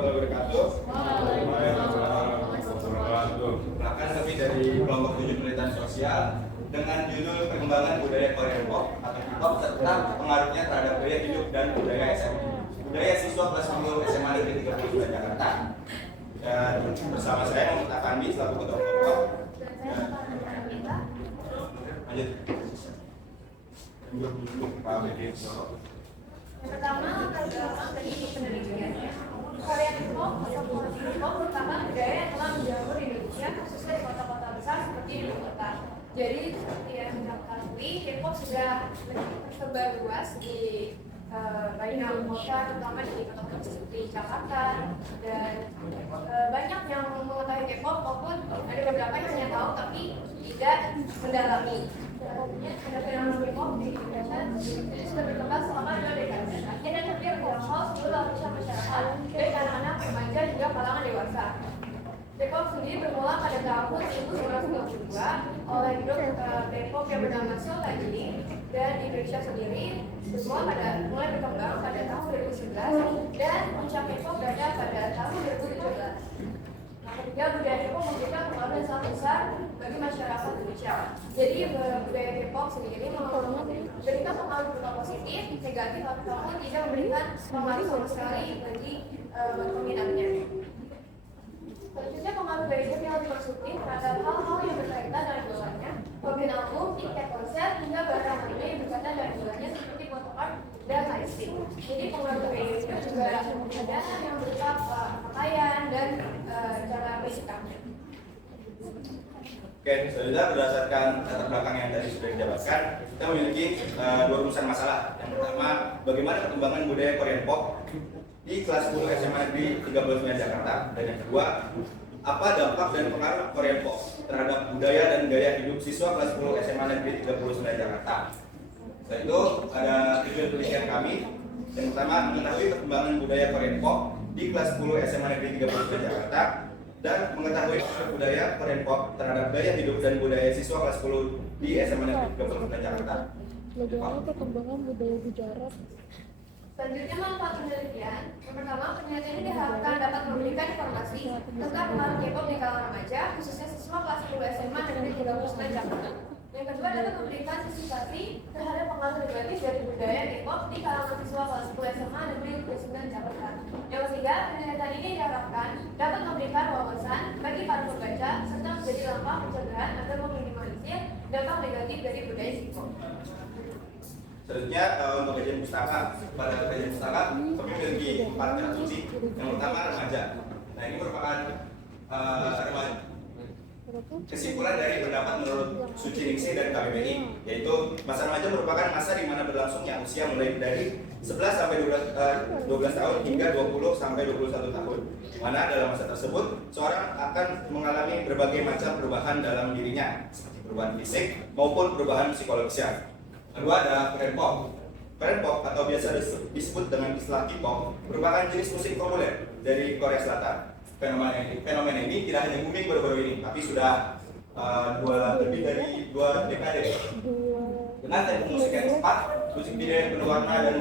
wabarakatuh. Bahkan kami dari kelompok 7 penelitian sosial dengan judul perkembangan budaya Korean Pop atau K-pop serta pengaruhnya terhadap gaya hidup dan budaya siswa kelas 10 SMA Negeri 32 Jakarta. Dan bersama saya Muhammad Afandi selaku ketua kelompok. Lanjut. Pak Bedi. Yang pertama, pergerakan dari penelitiannya. Korean Pop atau K-pop merupakan budaya yang telah menjamur di Indonesia, khususnya di kota-kota besar seperti di ibu kota. Jadi seperti yang kita ketahui, K-pop sudah tersebar luas di banyak kota, terutama di kota-kota seperti Jakarta, dan banyak yang mengetahui K-pop maupun ada beberapa yang hanya tahu tapi tidak mendalami. Ada fenomena K-pop di Indonesia jadi sudah berkembang selama 2 dekade dan hampir menjangkau seluruh lapisan masyarakat dari anak-anak, remaja hingga kalangan dewasa. K-pop sendiri bermula pada tahun 1992 oleh grup K-pop yang bernama Seoul Taiji, dan di Indonesia sendiri mulai berkembang pada tahun 2011 dan puncak K-pop berada pada tahun 2017. Ketiga, budaya K-pop memberikan pengaruh yang sangat besar bagi masyarakat Indonesia. Jadi budaya K-pop sendiri memberikan pengaruh berupa positif, negatif, ataupun tidak memberikan pengaruh sama sekali bagi peminatnya. Selanjutnya, pengaruh gaya hidup yang lebih konstruktif terhadap hal-hal yang berkaitan dengan jualannya, pembelian album, tiket konser, hingga barang lainnya yang berkaitan dengan jualannya seperti foto art dan livestream. Jadi pengaruh gaya hidup juga ada yang berupa pakaian dan cara bersikap. Oke, selanjutnya berdasarkan latar belakang yang tadi sudah dijabarkan, kita memiliki 2 rumusan masalah. Yang pertama, bagaimana perkembangan budaya Korean Pop di kelas 10 SMA Negeri 39 Jakarta. Dan yang kedua, apa dampak dan pengaruh Korean Pop terhadap budaya dan gaya hidup siswa kelas 10 SMA Negeri 39 Jakarta. Setelah itu ada tujuan penelitian kami. Yang pertama, mengetahui perkembangan budaya Korean Pop di kelas 10 SMA Negeri 39 Jakarta dan mengetahui budaya Korean Pop terhadap gaya hidup dan budaya siswa kelas 10 di SMA Negeri 39 Jakarta. Bagaimana perkembangan budaya bicara? Selanjutnya, manfaat penelitian. Yang pertama, penelitian ini diharapkan dapat memberikan informasi tentang pengaruh K-pop di kalangan remaja, khususnya siswa kelas 10 SMA Negeri 39 Jakarta. Yang kedua, dapat memberikan antisipasi terhadap pengaruh negatif dari budaya K-pop di kalangan siswa kelas 10 SMA Negeri 39 Jakarta. Yang ketiga, penelitian ini diharapkan dapat memberikan wawasan bagi para pembaca serta menjadi langkah pencegahan agar meminimalisir dampak negatif dari budaya K-pop. Selanjutnya untuk kajian pustaka, pada kajian pustaka kami memiliki 4 cara kunci. Yang pertama, remaja. Nah, ini merupakan kesimpulan dari pendapat menurut Suci Ningsih dan KBBI, yaitu masa remaja merupakan masa di mana berlangsungnya usia mulai dari 11 sampai 12 tahun hingga 20 sampai 21 tahun. Di mana dalam masa tersebut seorang akan mengalami berbagai macam perubahan dalam dirinya, seperti perubahan fisik maupun perubahan psikologisnya. Kedua ada Korean Pop. Korean Pop atau biasa disebut dengan istilah K-pop merupakan jenis musik populer dari Korea Selatan. Fenomena ini tidak hanya booming baru-baru ini, tapi sudah lebih dari 2 dekade. Dengan tempo musik yang cepat, musik video yang penuh warna dan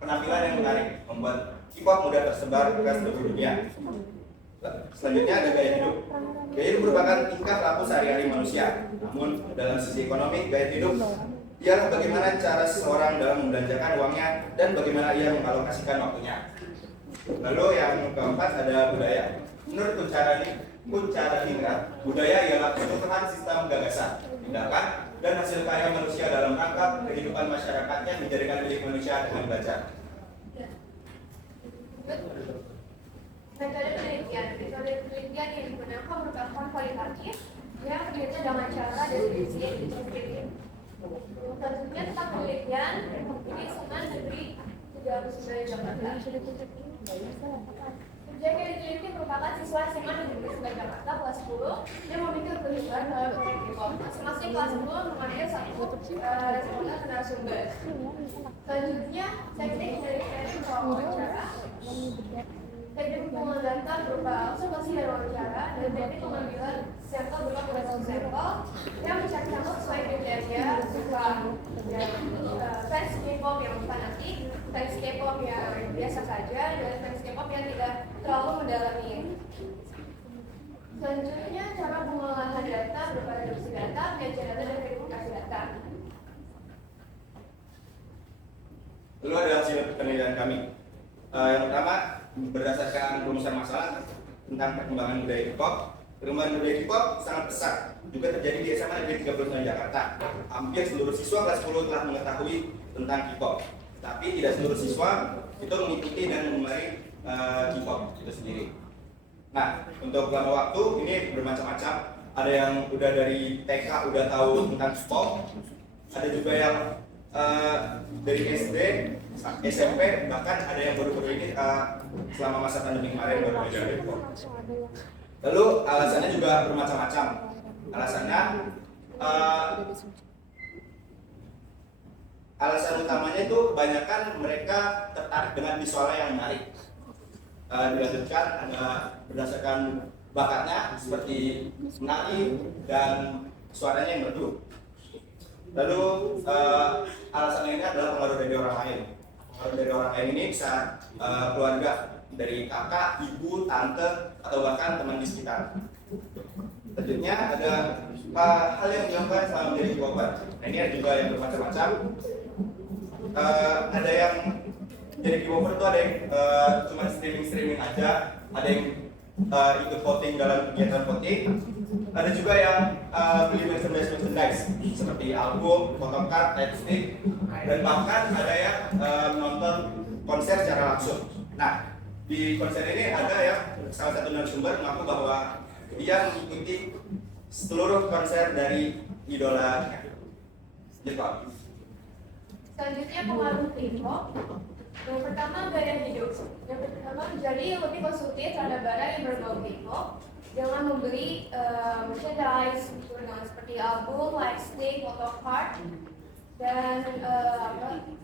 penampilan yang menarik membuat K-pop mudah tersebar ke seluruh dunia. Selanjutnya ada gaya hidup. Gaya hidup merupakan tingkah laku sehari-hari manusia. Namun dalam sisi ekonomi, gaya hidup ialah bagaimana cara seseorang dalam membelanjakan uangnya dan bagaimana ia mengalokasikan waktunya. Lalu yang keempat ada budaya. Menurut Kuncara Ningrat, budaya ialah keseluruhan sistem gagasan, tindakan, dan hasil karya manusia dalam rangka kehidupan masyarakatnya menjadikan milik manusia dengan belajar. Metode penelitian yang digunakan merupakan kualitatif yang terlihat dengan cara deskriptif. Selanjutnya tentang penelitian ini Sunan Negeri 39 Jakarta. Subjek yang diteliti merupakan siswa SMA Negeri 39 Jakarta kelas 10 yang memiliki keterlibatan dalam proyek K-pop. Masing-masing kelas 10 mengambil satu responden narasumber. Selanjutnya, teknik penelitian wawancara. teknik pengumpulan data berupa observasi dan wawancara, dan teknik pengambilan sampel berupa berdasarkan sampel yang mencari sampel sesuai kriteria suka fans K-pop yang fanatik, fans K-pop yang biasa saja, dan fans K-pop yang tidak terlalu mendalami. Selanjutnya, cara pengolahan data berupa reduksi data, metadata, dan verifikasi data. Lalu ada hasil penelitian kami. Yang pertama, berdasarkan rumusan masalah tentang perkembangan budaya K-pop. Perkembangan budaya K-pop sangat besar, juga terjadi di SMA Negeri 39 Jakarta. Hampir seluruh siswa kelas 10 telah mengetahui tentang K-pop. Tapi tidak seluruh siswa itu mengikuti dan mengemari K-pop itu sendiri. Nah, untuk lama waktu ini bermacam-macam. Ada yang udah dari TK udah tahu tentang K-pop, ada juga yang dari SD, SMP, bahkan ada yang baru-baru ini selama masa pandemi kemarin baru belajar K-pop. Lalu alasannya juga bermacam-macam. Alasannya, alasan utamanya itu kebanyakan mereka tertarik dengan visualnya yang menarik. Dilanjutkan ada berdasarkan bakatnya seperti menari dan suaranya yang merdu. Lalu alasan lainnya adalah pengaruh dari orang lain. Pengaruh dari orang lain ini bisa keluarga, dari kakak, ibu, tante, atau bahkan teman di sekitar. Selanjutnya ada hal yang dilakukan selama menjadi K-popper. Nah, ini ada juga yang bermacam-macam. Ada yang jadi K-popper itu ada yang cuma streaming aja, ada yang ikut voting dalam kegiatan voting, ada juga yang beli merchandise seperti album, photocard, lightstick, dan bahkan ada yang nonton konser secara langsung. Nah, di konser ini ada yang salah satu narasumber mengaku bahwa dia mengikuti seluruh konser dari idola Jepang. Selanjutnya pengaruh K-pop. Yang pertama gaya hidup. Yang pertama menjadi lebih konsumtif terhadap barang yang berbau K-pop dengan membeli merchandise seperti album, lightstick, photocard, dan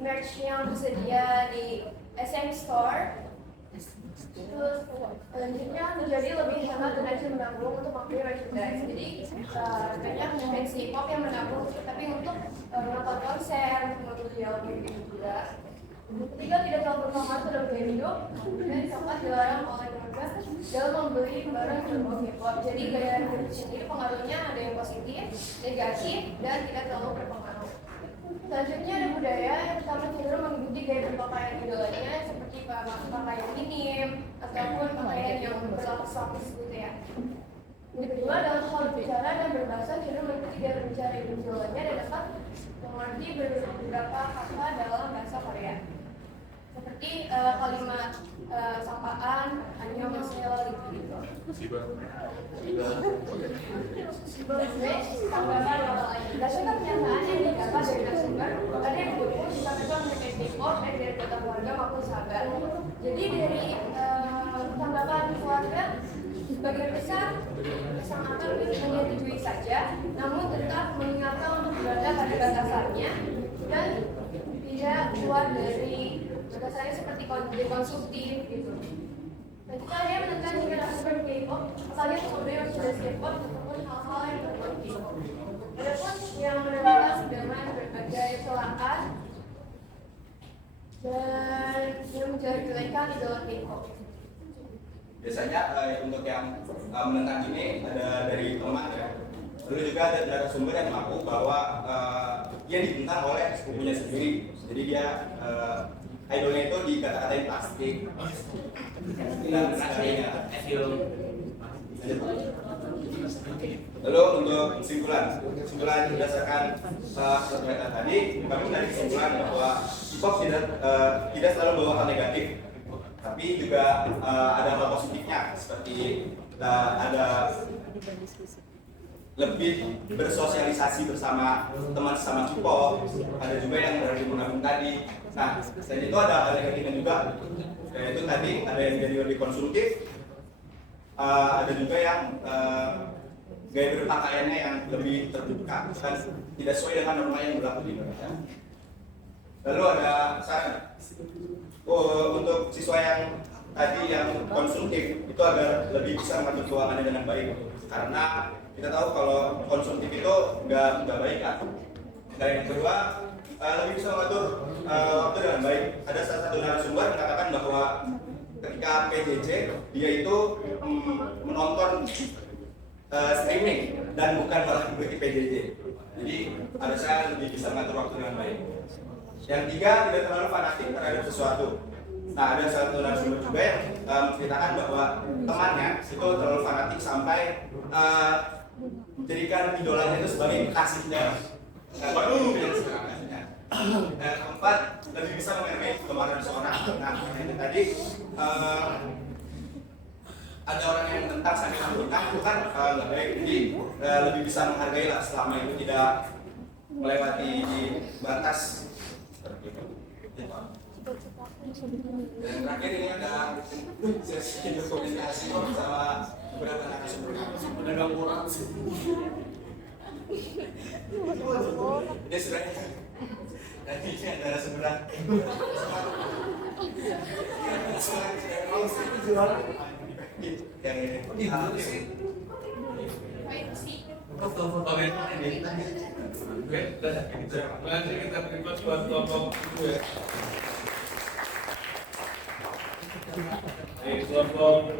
merch yang tersedia di SM Store. Terus selanjutnya menjadi lebih hemat dan rajin menabung untuk membeli merchandise. Jadi banyak fans K-pop yang menabung tapi untuk menonton konser, membeli album gitu juga. Ketiga, tidak terlalu berpengaruh dalam gaya hidup dan keempat, dilarang oleh keluarga dalam membeli barang yang berbau K-pop. Jadi gaya hidup sendiri pengaruhnya ada yang positif, negatif, dan tidak terlalu berpengaruh. Selanjutnya ada budaya yang pertama cenderung mengikuti gaya berpakaian idolanya seperti pakaian minim ataupun pakaian yang berlapis-lapis gitu ya. Yang kedua, dalam hal berbicara dan berbahasa cenderung mengikuti gaya berbicara idolanya dan dapat mengerti beberapa kata dalam bahasa Korea. Seperti kalimat sapaan, annyeonghaseyo gitu. Tanggapan orang lain. Berdasarkan pernyataan yang didapat dari narasumber, ada yang mendukung jika mereka memiliki K-pop baik dari anggota keluarga maupun sahabat. Jadi dari tanggapan keluarga, sebagian besar sangat menyetujui saja, namun tetap mengingatkan untuk berada pada batasannya dan tidak keluar dari batasannya seperti konsumtif gitu. Dan kita ada yang menekan jika narasumber K-pop, asalnya membeli merchandise K-pop ataupun hal-hal yang berbau K-pop. Adapun yang menentang dengan berbagai celahan dan yang menjelek-jelekan idola K-pop. Biasanya untuk yang menentang ini ada dari teman ya. Lalu juga ada narasumber yang mengaku bahwa dia ditentang oleh sepupunya sendiri. Jadi dia idolnya itu dikata-katain plastik dan sebagainya. Lalu untuk kesimpulan berdasarkan penelitian tadi, kami dari kesimpulan bahwa K-pop tidak selalu membawa hal negatif, tapi juga ada hal positifnya seperti ada lebih bersosialisasi bersama teman sesama K-pop, ada juga yang berada menabung tadi. Nah, selain itu ada hal negatifnya juga, yaitu tadi ada yang jadi lebih konsumtif, ada juga yang gaya berpakaiannya yang lebih terbuka dan tidak sesuai dengan norma yang berlaku di Indonesia. Lalu ada saran untuk siswa yang tadi yang konsumtif itu agar lebih bisa mengatur keuangannya dengan baik. Karena kita tahu kalau konsumtif itu nggak baik kan. Dan yang kedua lebih bisa mengatur waktu dengan baik. Ada salah satu narasumber mengatakan bahwa ketika PJJ dia itu menonton streaming dan bukan malah mengikuti PJJ. Jadi harusnya lebih bisa mengatur waktu dengan baik. Yang tiga, tidak terlalu fanatik terhadap sesuatu. Nah, ada satu narasumber juga yang menceritakan bahwa temannya itu terlalu fanatik sampai menjadikan idolanya itu sebagai kekasihnya. Yang keempat, lebih bisa menghargai kegemaran seseorang. Nah, yang tadi ada orang yang tentang sambil menentang itu kan nggak baik. Jadi lebih bisa menghargai lah selama itu tidak melewati batas. Dan terakhir ini ada sesi dokumentasi bersama beberapa narasumber pedagang orang. Ini sudah. Dan ini ada sebelah. Yang ini harus sih. Nanti kita terima buat kelompok itu ya. Kelompok